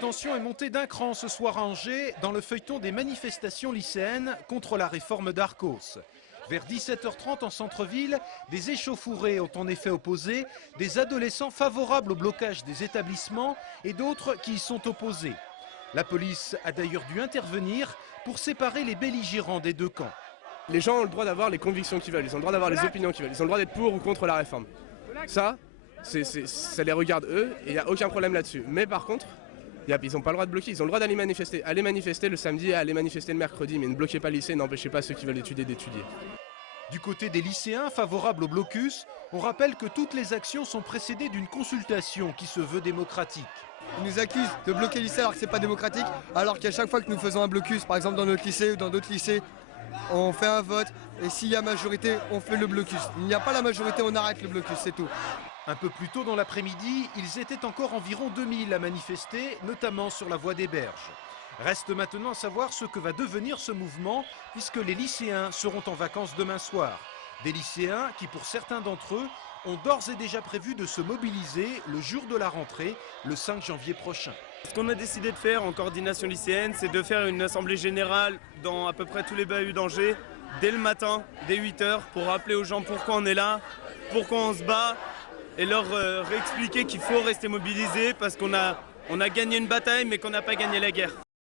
tension est montée d'un cran ce soir à Angers dans le feuilleton des manifestations lycéennes contre la réforme d'Arcos. Vers 17h30 en centre-ville, des échauffourées ont en effet opposé des adolescents favorables au blocage des établissements et d'autres qui y sont opposés. La police a d'ailleurs dû intervenir pour séparer les belligérants des deux camps. Les gens ont le droit d'avoir les convictions qu'ils veulent, ils ont le droit d'avoir les opinions qu'ils veulent, ils ont le droit d'être pour ou contre la réforme. Ça les regarde eux et il n'y a aucun problème là-dessus. Mais par contre, ils n'ont pas le droit de bloquer, ils ont le droit d'aller manifester. Allez manifester le samedi, allez manifester le mercredi, mais ne bloquez pas le lycée, n'empêchez pas ceux qui veulent étudier d'étudier. Du côté des lycéens favorables au blocus, on rappelle que toutes les actions sont précédées d'une consultation qui se veut démocratique. Ils nous accusent de bloquer le lycée alors que c'est pas démocratique, alors qu'à chaque fois que nous faisons un blocus, par exemple dans notre lycée ou dans d'autres lycées, on fait un vote et s'il y a majorité, on fait le blocus. Il n'y a pas la majorité, on arrête le blocus, c'est tout. Un peu plus tôt dans l'après-midi, ils étaient encore environ 2000 à manifester, notamment sur la voie des Berges. Reste maintenant à savoir ce que va devenir ce mouvement, puisque les lycéens seront en vacances demain soir. Des lycéens qui, pour certains d'entre eux, ont d'ores et déjà prévu de se mobiliser le jour de la rentrée, le 5 janvier prochain. Ce qu'on a décidé de faire en coordination lycéenne, c'est de faire une assemblée générale dans à peu près tous les bahuts d'Angers, dès le matin, dès 8h, pour rappeler aux gens pourquoi on est là, pourquoi on se bat, et leur réexpliquer qu'il faut rester mobilisés parce qu'on a gagné une bataille mais qu'on n'a pas gagné la guerre.